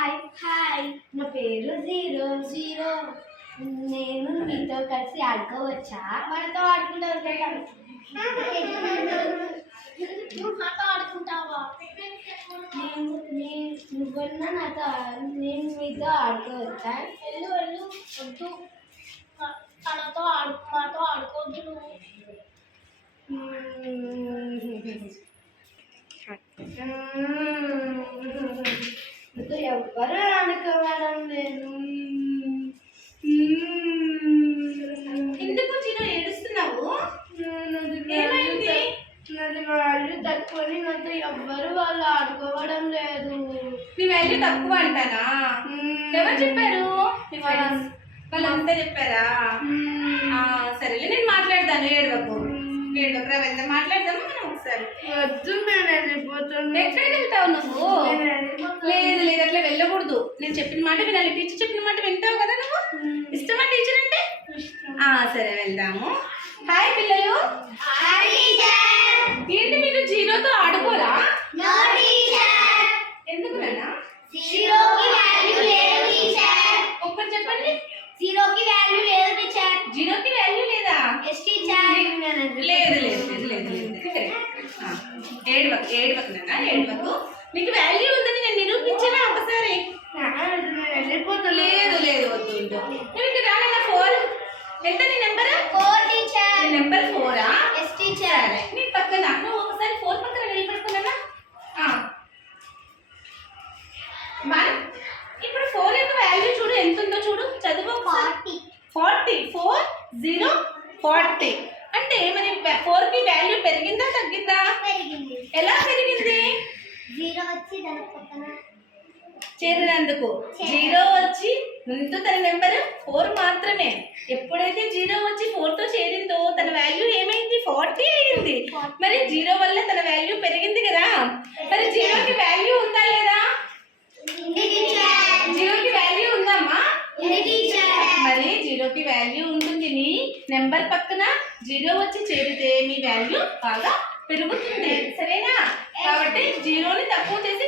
Hi hi నా పేరు zero zero నేను మీతో కలిసి ఆడుకోవచ్చా? మనతో ఆడుకుంటావు కదా. నువ్వు నాతో ఆడుకుంటావా? నువ్వన్నా నాతో నేను మీతో ఆడుకోవచ్చా? వెళ్ళు వెళ్ళు వద్దు, తనతో మాతో ఆడుకోవద్దు. నువ్వు ఎవ్వరు ఆడుకోవడం లేదు. ఎందుకు చిన్న ఏడుస్తున్నావు? నాది వాల్యూ తక్కువ, నాతో ఎవ్వరు వాళ్ళు ఆడుకోవడం లేదు. నీ వాల్యూ తక్కువ అంటానా? ఎవరు చెప్పారు? వాళ్ళంతా చెప్పారా? సరేలే, నేను మాట్లాడతాను. ఏడవకురా, వెళ్దాం, మాట్లాడదాము మనం ఒకసారి. వద్దు, నేను వెళ్ళిపోతాను. ఎక్కడికి వెళ్తావు నువ్వు? లేదు లేదు, అట్లా వెళ్ళకూడదు. నేను చెప్పిన మాట వినాలి. టీచర్ చెప్పిన మాట వింటావు కదా నువ్వు? ఇష్టమా టీచర్ అంటే? సరే వెళ్దాము. హాయ్ పిల్లలు. ఏంటి మీరు జీరోతో ఆడుకోరా? ఎందుకు నాన్న? ఒక్కరు చెప్పండి. జీరోకి వాల్యూ లేదు టీచర్. జీరోకి వాల్యూ లేదా? Yes teacher. లేదు లేదు లేదు లేదు లేదు. ఏడవకు నాన్న, ఏడవకు. నీకు వాల్యూ ఉందని నేను నిరూపించనా ఒకసారి? లేదు లేదు, వద్దు. నువ్వు ఇక్కడ రానన్న 4 ఎంత నీ నెంబర్? 4 టీచర్. నీ నెంబర్ 4ఆ? Yes teacher. నీ పక్కన నువ్వు ఒకసారి 4 పక్కన వెళ్ళిపడుకున్నా. ఇప్పుడు 4 యొక్క వాల్యూ చూడు, ఎంత ఉందో చూడు, చదువు. 40. 40. 4 0 40 అంటే మరి 4 కి వాల్యూ పెరిగిందా తగ్గిందా? పెరిగింది. ఎలా పెరిగింది? 0 వచ్చి దాని పక్కన చేరినందుకు 0 వచ్చి ముందు తన నెంబర్ 4 మాత్రమే. ఎప్పుడైతే 0 వచ్చి 4 తో చేరిందో తన వాల్యూ ఏమైంది? 40 అయింది. మరి 0 వల్ల తన వాల్యూ పెరిగింది కదా. మరి 0కి వాల్యూ ఉందా లేదా? జీరోకి వాల్యూ ఉందమ్మా? మరి 0కి వాల్యూ ఉంటుంది. మీ నెంబర్ పక్కన 0 వచ్చి చేరితే మీ వాల్యూ బాగా పెరుగుతుంది, సరేనా? కాబట్టి 0ని తక్కువ చేసి